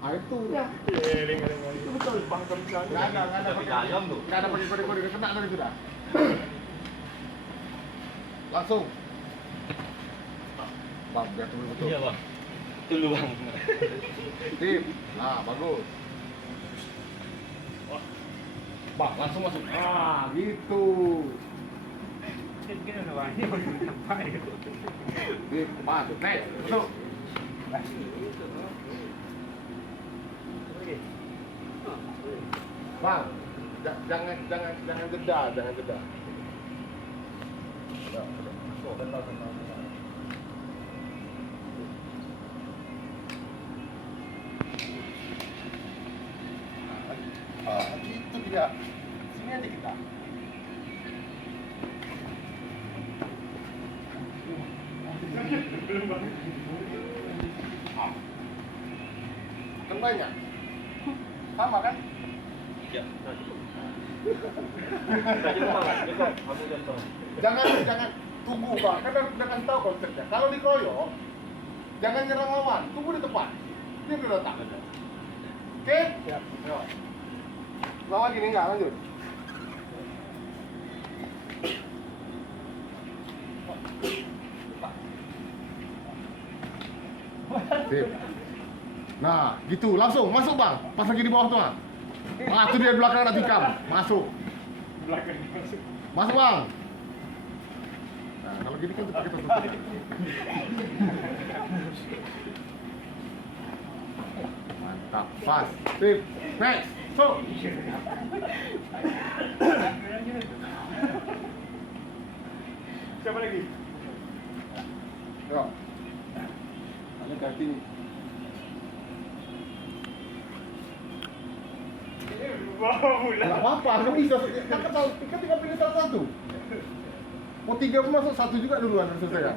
Ah itu. Ya. Itu betul. Nggak ada pakai kode-kode, kena tadi sudah. Langsung. Bang, biar tunggu betul. Iya bang. Tunggu bang. Tip. Nah, bagus. Bang, langsung masuk. Ah, gitu. Tip, masuk. Next, masuk. Bang, jangan jeda, jangan jeda. Gitu dia. Sini aja kita. Tengahnya. Sama kan? Ya. Tadi bang, dekat. Kamu jatuh. Jangan tunggu bang, kan udah kasih tahu konsepnya. Kalau dikeroyok, jangan nyerang lawan, tunggu di depan. Dia udah datang. Oke? Siap. Lawan gini nggak lanjut. Sip. Nah, gitu langsung masuk bang. Pas lagi di bawah tuh bang. Ah, itu dia di belakang ada tikam. Masuk. Masuk bang. Nah, kalau gini kan kita tutup. Mantap, pas. Sip. Next. So. Siapa lagi? Yo. Ini Kartini. Nggak apa-apa, kan bisa. Kan tinggal pilih salah satu. Mau 3 pun masuk, 1 juga duluan harus selesai ya.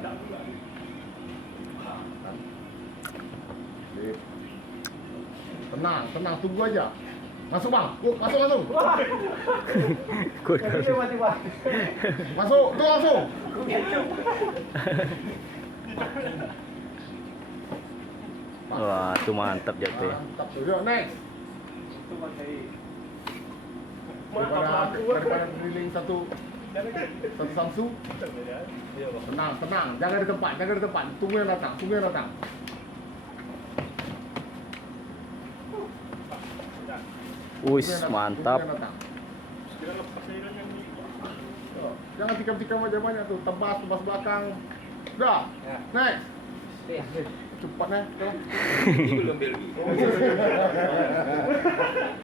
Sip. Tenang, tunggu aja. Masuk bang, masuk langsung. Masuk, tuh langsung. Wah, itu mantap jatuh ya. Mantap tuh, yuk next. Daripada drilling satu Samsung. Tenang, jaga di tempat, tunggu yang datang. Wis, mantap. Jangan tikam-tikam aja banyak tuh, tebas belakang. Udah, next. Cepatnya, Belum belgi.